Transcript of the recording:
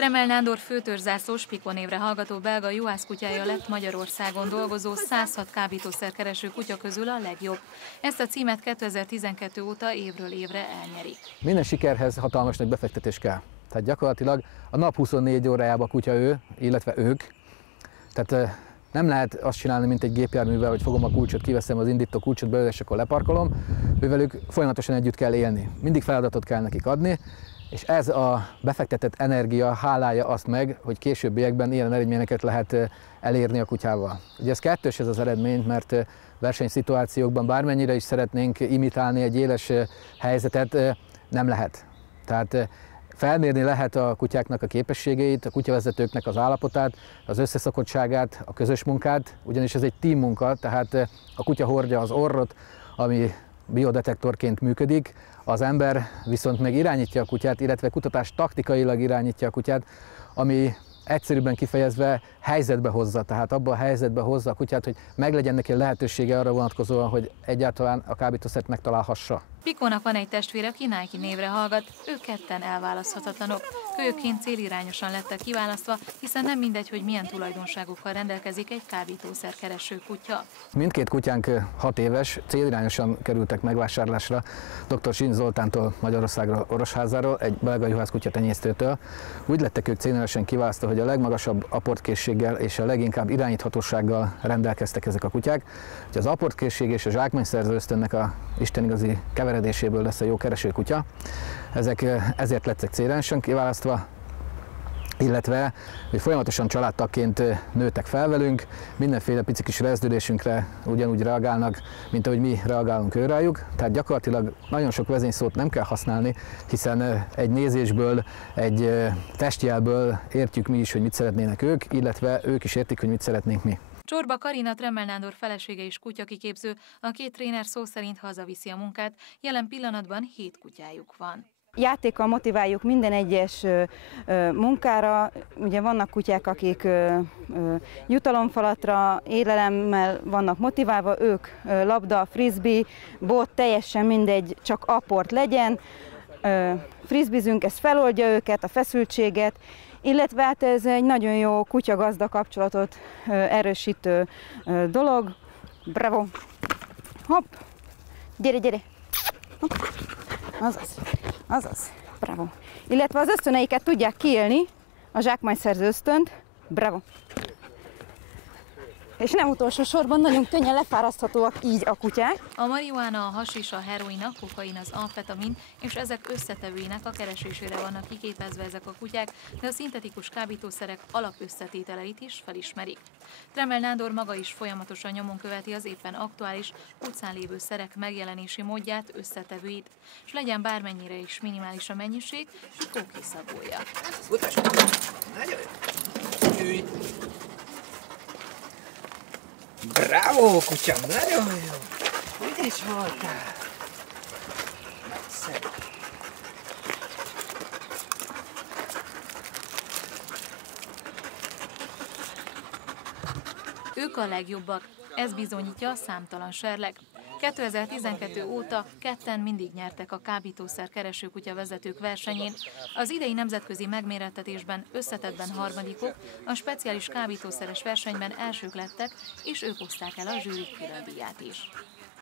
Tremel Nándor főtörzsászós, Piko névre hallgató belga juhászkutyája lett Magyarországon dolgozó 106 kábítószerkereső kutya közül a legjobb. Ezt a címet 2012 óta évről évre elnyerik. Minden sikerhez hatalmas nagy befektetés kell. Tehát gyakorlatilag a nap 24 órájában a kutya ő, illetve ők. Tehát nem lehet azt csinálni, mint egy gépjárművel, hogy fogom a kulcsot, kiveszem az indító kulcsot belőle, és akkor leparkolom. Ővelük folyamatosan együtt kell élni. Mindig feladatot kell nekik adni, és ez a befektetett energia hálálja azt meg, hogy későbbiekben ilyen eredményeket lehet elérni a kutyával. Ugye ez kettős ez az eredmény, mert versenyszituációkban bármennyire is szeretnénk imitálni egy éles helyzetet, nem lehet. Tehát felmérni lehet a kutyáknak a képességeit, a kutyavezetőknek az állapotát, az összeszokottságát, a közös munkát, ugyanis ez egy team munka, tehát a kutya hordja az orrot, ami biodetektorként működik, az ember viszont meg irányítja a kutyát, illetve kutatás taktikailag irányítja a kutyát, ami egyszerűbben kifejezve helyzetbe hozza, tehát abba a helyzetbe hozza a kutyát, hogy meglegyen neki lehetősége arra vonatkozóan, hogy egyáltalán a kábítószert megtalálhassa. Pikónak van egy testvére, aki Nike névre hallgat, ők ketten elválaszthatatlanok. Kölyökként célirányosan lettek kiválasztva, hiszen nem mindegy, hogy milyen tulajdonságokkal rendelkezik egy kábítószerkereső kutya. Mindkét kutyánk 6 éves, célirányosan kerültek megvásárlásra dr. Zsin Zoltántól Magyarországra Orosházáról, egy belga juhászkutya tenyésztőtől. Úgy lettek ők célirányosan kiválasztva, hogy a legmagasabb apportkészséggel és a leginkább irányíthatósággal rendelkeztek ezek a kutyák. Az apportkészség és a zsákmányszerző ösztönnek a istenigazi keveredéséből lesz a jó kereső kutya. Ezért lettek célirányosan kiválasztva, illetve hogy folyamatosan családtagként nőttek fel velünk, mindenféle pici kis rezdülésünkre ugyanúgy reagálnak, mint ahogy mi reagálunk őrájuk. Tehát gyakorlatilag nagyon sok vezényszót nem kell használni, hiszen egy nézésből, egy testjelből értjük mi is, hogy mit szeretnének ők, illetve ők is értik, hogy mit szeretnénk mi. Csorba Karina Tremel Nándor felesége is kutyakiképző, a két tréner szó szerint hazaviszi a munkát, jelen pillanatban 7 kutyájuk van. Játékkal motiváljuk minden egyes munkára. Ugye vannak kutyák, akik jutalomfalatra, élelemmel vannak motiválva, ők labda, frisbee, bot, teljesen mindegy, csak apport legyen. Frisbeezünk, ez feloldja őket, a feszültséget, illetve hát ez egy nagyon jó kutya-gazda kapcsolatot erősítő dolog. Bravo! Hopp! Gyere, gyere! Hopp. Azaz, bravo. Illetve az ösztöneiket tudják kiélni, a zsákmányszerző ösztönt, bravo. És nem utolsó sorban nagyon könnyen lefáraszthatóak így a kutyák. A marihuána, a hasis, a heroin, a kokain, az amfetamin és ezek összetevőinek a keresésére vannak kiképezve ezek a kutyák, de a szintetikus kábítószerek alapösszetételeit is felismerik. Tremel Nándor maga is folyamatosan nyomon követi az éppen aktuális utcán lévő szerek megjelenési módját, összetevőit, és legyen bármennyire is minimális a mennyiség, Pikó kiszagolja. Bravo, kutyám, nagyon jó! Hogy is voltál? Szép. Ők a legjobbak, ez bizonyítja a számtalan serleg. 2012 óta ketten mindig nyertek a kábítószer kereső kutya vezetők versenyén. Az idei nemzetközi megmérettetésben összetettben harmadikok, a speciális kábítószeres versenyben elsők lettek, és ők hozták el a zsűri különdíját is.